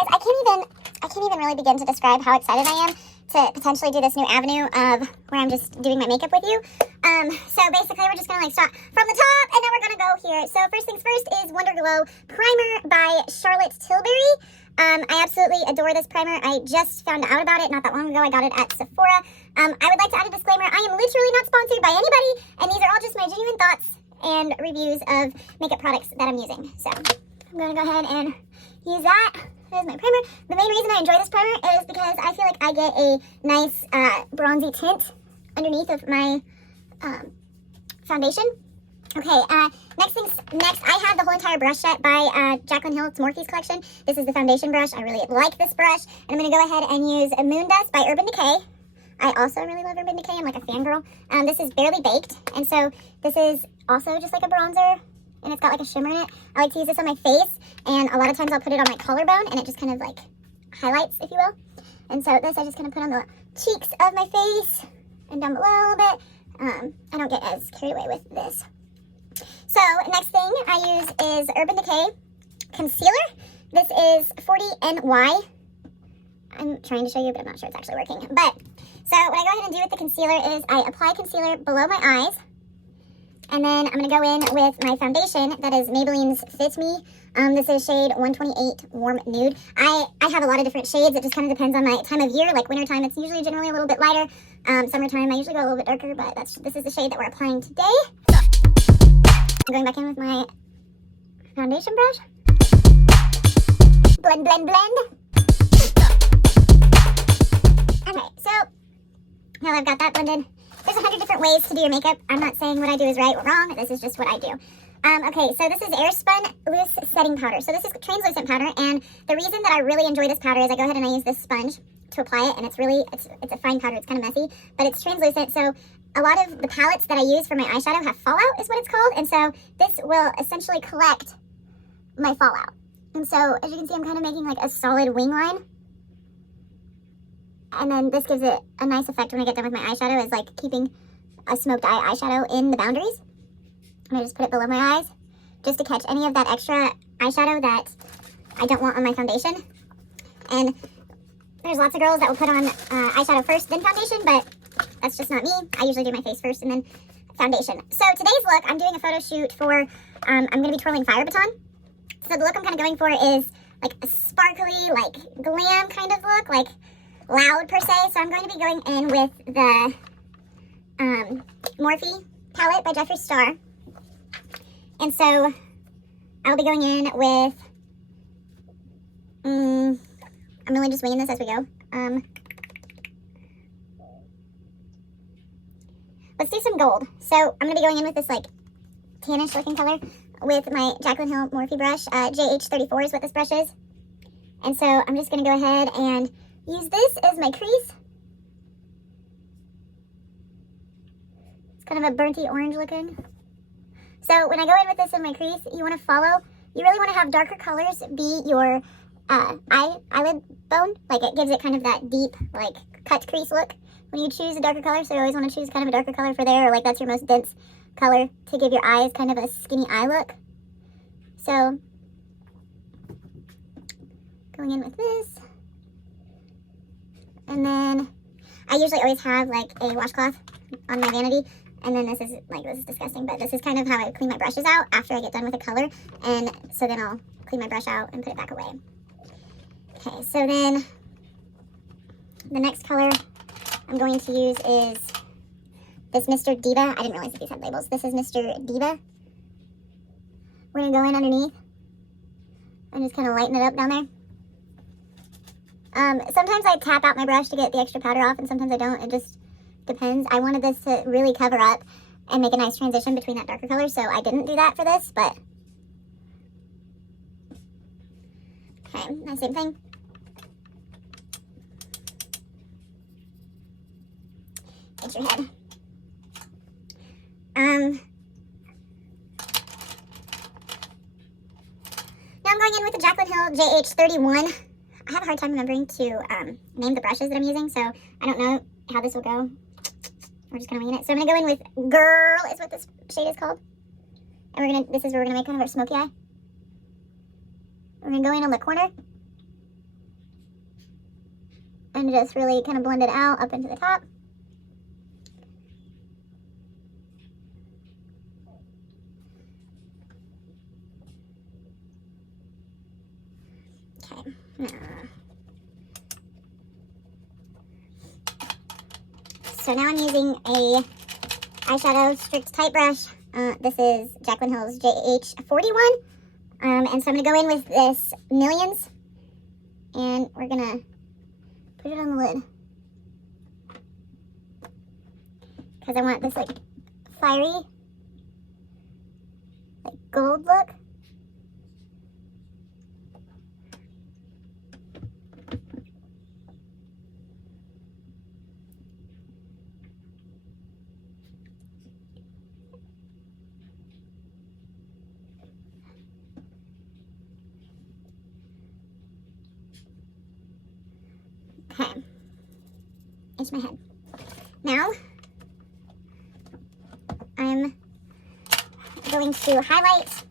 guys, I can't even really begin to describe how excited I am to potentially do this new avenue of where I'm just doing my makeup with you. So basically we're just gonna like start from the top and then we're gonna go here. So first things first is Wonder Glow Primer by Charlotte Tilbury. I absolutely adore this primer. I just found out about it not that long ago. I got it at Sephora. I would like to add a disclaimer. I am literally not sponsored by anybody, and these are all just my genuine thoughts and reviews of makeup products that I'm using. So I'm gonna go ahead and use that. There's my primer. The main reason I enjoy this primer is because I feel like I get a nice bronzy tint underneath of my foundation. Okay, next I have the whole entire brush set by Jaclyn Hill. It's Morphe's collection. This is the foundation brush. I really like this brush. And I'm going to go ahead and use Moon Dust by Urban Decay. I also really love Urban Decay. I'm like a fangirl. This is Barely Baked. And so this is also just like a bronzer. And it's got like a shimmer in it. I like to use this on my face. And a lot of times I'll put it on my collarbone. And it just kind of like highlights, if you will. And so this I just kind of put on the cheeks of my face. And down below a little bit. I don't get as carried away with this. So next thing I use is Urban Decay Concealer. This is 40NY. I'm trying to show you, but I'm not sure it's actually working. But, so what I go ahead and do with the concealer is I apply concealer below my eyes. And then I'm going to go in with my foundation that is Maybelline's Fit Me. This is shade 128 Warm Nude. I have a lot of different shades. It just kind of depends on my time of year. Like wintertime, it's usually generally a little bit lighter. Summertime, I usually go a little bit darker, but this is the shade that we're applying today. I'm going back in with my foundation brush. Blend, blend, blend. Okay, so now I've got that blended. There's 100 different ways to do your makeup. I'm not saying what I do is right or wrong. This is just what I do. Okay, so this is Airspun Loose Setting Powder. So this is translucent powder, and the reason that I really enjoy this powder is I go ahead and I use this sponge to apply it, and it's a fine powder. It's kind of messy, but it's translucent, so a lot of the palettes that I use for my eyeshadow have fallout, is what it's called, and so this will essentially collect my fallout. And so, as you can see, I'm kind of making like a solid wing line. And then this gives it a nice effect when I get done with my eyeshadow, is like keeping a smoked eye eyeshadow in the boundaries. I'm going to just put it below my eyes, just to catch any of that extra eyeshadow that I don't want on my foundation. And there's lots of girls that will put on eyeshadow first, then foundation, but that's just not me. I usually do my face first and then foundation. So today's look, I'm doing a photo shoot for, I'm going to be twirling Fire Baton. So the look I'm kind of going for is like a sparkly, like glam kind of look, like loud per se. So I'm going to be going in with the Morphe palette by Jeffree Star. And so I'll be going in with, I'm really just winging this as we go. Let's do some gold. So I'm going to be going in with this like tannish looking color with my Jaclyn Hill Morphe brush. JH34 is what this brush is. And so I'm just going to go ahead and use this as my crease. It's kind of a burnt-y orange looking. So when I go in with this in my crease, you want to follow, you really want to have darker colors be your eyelid bone. Like it gives it kind of that deep, like cut crease look when you choose a darker color. So you always want to choose kind of a darker color for there, or like that's your most dense color to give your eyes kind of a skinny eye look. So going in with this. And then I usually always have like a washcloth on my vanity. And then this is disgusting, but this is kind of how I clean my brushes out after I get done with a color. And so then I'll clean my brush out and put it back away. Okay, so then the next color I'm going to use is this Mr. Diva. I didn't realize that these had labels. This is Mr. Diva. We're going to go in underneath and just kind of lighten it up down there. Sometimes I tap out my brush to get the extra powder off, and sometimes I don't. It just depends. I wanted this to really cover up and make a nice transition between that darker color, so I didn't do that for this, but okay, same thing. It's your head. Now I'm going in with the Jaclyn Hill JH31. I have a hard time remembering to name the brushes that I'm using, so I don't know how this will go. We're just kind of winging it. So I'm going to go in with Girl, is what this shade is called. And this is where we're going to make kind of our smoky eye. We're going to go in on the corner. and just really kind of blend it out up into the top. Okay, so now I'm using a eyeshadow strict tight brush. This is Jaclyn Hill's JH41. And so I'm going to go in with this Millions, and we're going to put it on the lid. Because I want this, like, fiery, like, gold look. Okay, into my head. Now, I'm going to highlight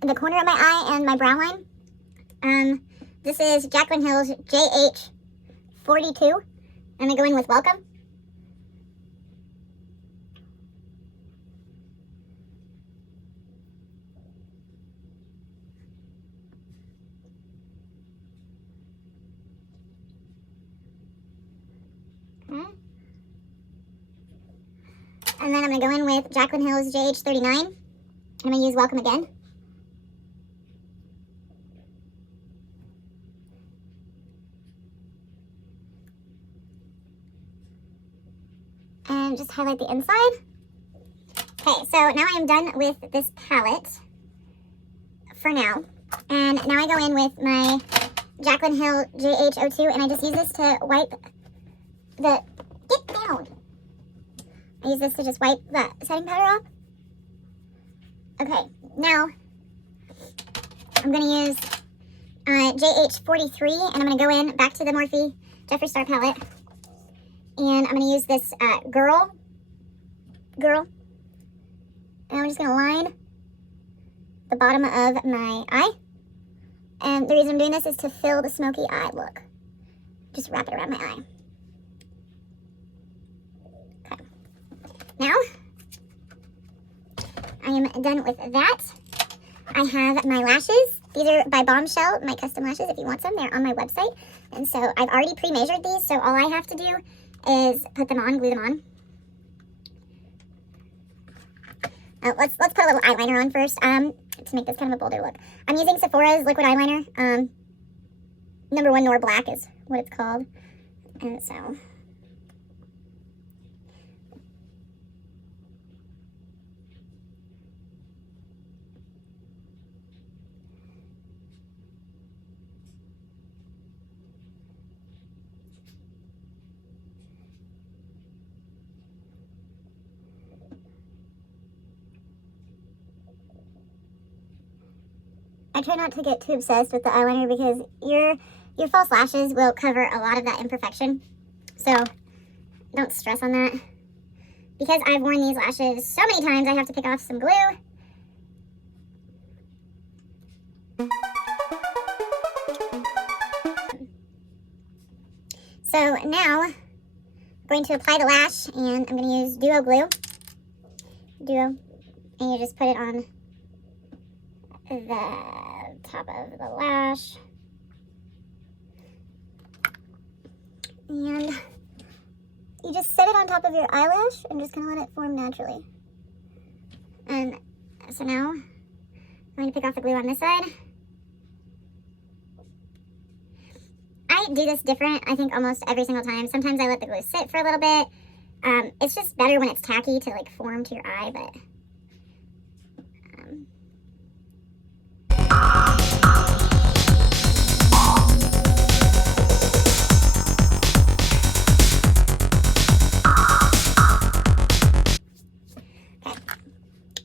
the corner of my eye and my brow line. This is Jaclyn Hill's JH42. I'm going to go in with Welcome. And then I'm going to go in with Jaclyn Hill's JH39. I'm going to use Welcome again. And just highlight the inside. Okay, so now I am done with this palette for now. And now I go in with my Jaclyn Hill JH02, and I just use this to wipe the... Get down! I use this to just wipe that setting powder off. Okay, now I'm going to use JH43, and I'm going to go in back to the Morphe Jeffree Star palette. And I'm going to use this Girl. And I'm just going to line the bottom of my eye. And the reason I'm doing this is to fill the smoky eye look. Just wrap it around my eye. Now, I am done with that. I have my lashes. These are by Bombshell, my custom lashes. If you want some, they're on my website. And so I've already pre-measured these, so all I have to do is put them on, glue them on. Let's put a little eyeliner on first to make this kind of a bolder look. I'm using Sephora's liquid eyeliner. Number 1 Nor Black is what it's called. And so... I try not to get too obsessed with the eyeliner because your false lashes will cover a lot of that imperfection. So don't stress on that. Because I've worn these lashes so many times, I have to pick off some glue. So now I'm going to apply the lash, and I'm going to use Duo glue. Duo. And you just put it on the top of the lash, and you just set it on top of your eyelash and just kind of let it form naturally. And so now I'm going to pick off the glue on this side. I do this different, I think, almost every single time. Sometimes I let the glue sit for a little bit. It's just better when it's tacky to like form to your eye, but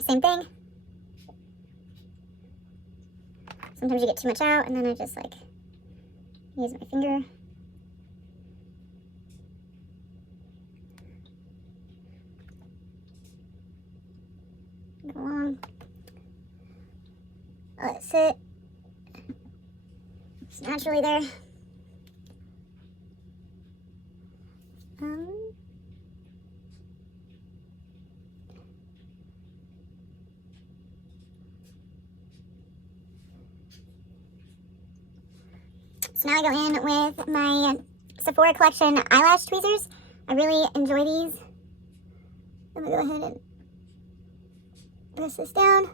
same thing. Sometimes you get too much out, and then I just like use my finger. Go along. Let it sit. It's naturally there. So now I go in with my Sephora collection eyelash tweezers. I really enjoy these. I'm gonna go ahead and press this down.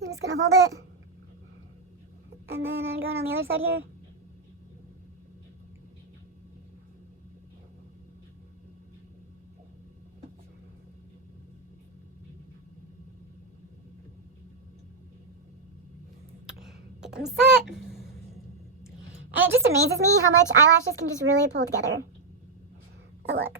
I'm just gonna hold it, and then I'm going on the other side here. Get them set. And it just amazes me how much eyelashes can just really pull together. Oh, look.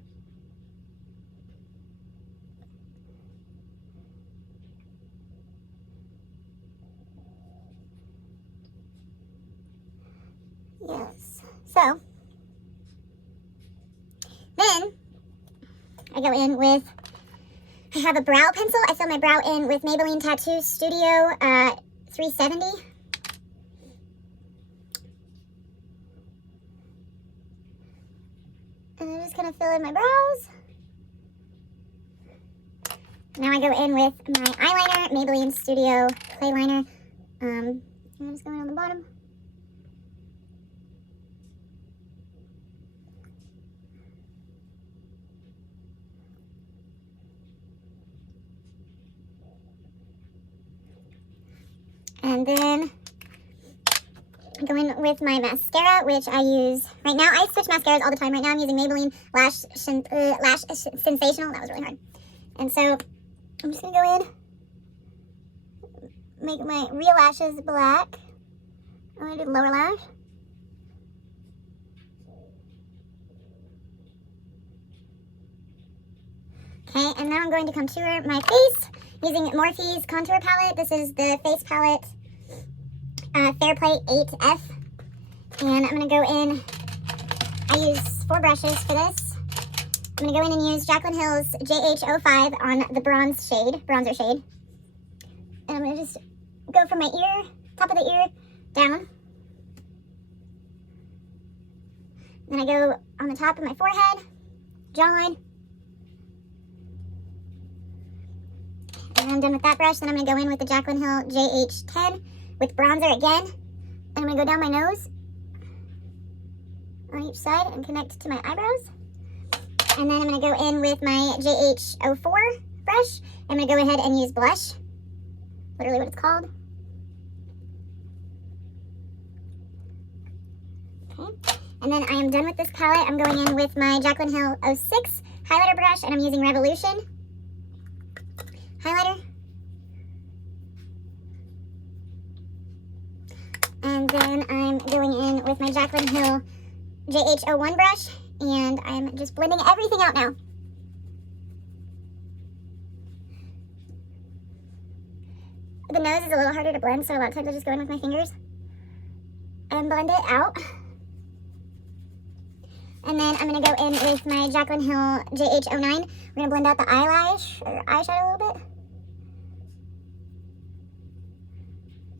Yes. So, then I go in with, I have a brow pencil. I fill my brow in with Maybelline Tattoo Studio 370. And I'm just gonna fill in my brows. Now I go in with my eyeliner, Maybelline Studio Clay Liner. I'm just going on the bottom. And then I go in with my mascara, which I use right now. I switch mascaras all the time. Right now I'm using Maybelline Lash Sensational. That was really hard. And so I'm just going to go in, make my real lashes black. I'm going to do the lower lash. Okay, and now I'm going to contour my face using Morphe's contour palette. This is the face palette Fairplay 8F. And I'm going to go in, I use 4 brushes for this. I'm going to go in and use Jaclyn Hill's JH05 on the bronzer shade. And I'm going to just go from my ear, top of the ear, down. Then I go on the top of my forehead, jawline. And I'm done with that brush. Then I'm going to go in with the Jaclyn Hill JH10 with bronzer again. And I'm going to go down my nose on each side and connect to my eyebrows. And then I'm going to go in with my JH04 brush. I'm going to go ahead and use blush. Literally what it's called. Okay. And then I am done with this palette. I'm going in with my Jaclyn Hill 06 highlighter brush, and I'm using Revolution highlighter. And then I'm going in with my Jaclyn Hill JH01 brush, and I'm just blending everything out now. The nose is a little harder to blend, so a lot of times I just go in with my fingers and blend it out. And then I'm going to go in with my Jaclyn Hill JH09. We're going to blend out the eyelash or eyeshadow a little bit.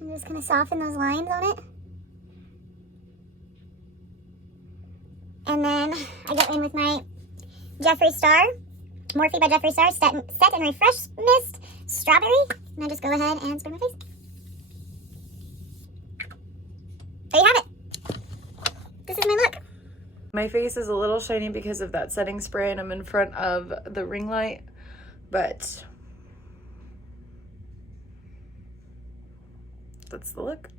I'm just going to soften those lines on it. And then I go in with my Jeffree Star, Morphe by Jeffree Star, Set and Refresh Mist, Strawberry. And I just go ahead and spray my face. There you have it. This is my look. My face is a little shiny because of that setting spray and I'm in front of the ring light, but that's the look.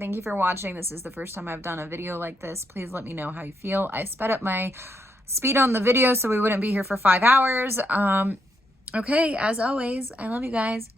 Thank you for watching. This is the first time I've done a video like this. Please let me know how you feel. I sped up my speed on the video so we wouldn't be here for 5 hours. Okay, as always, I love you guys.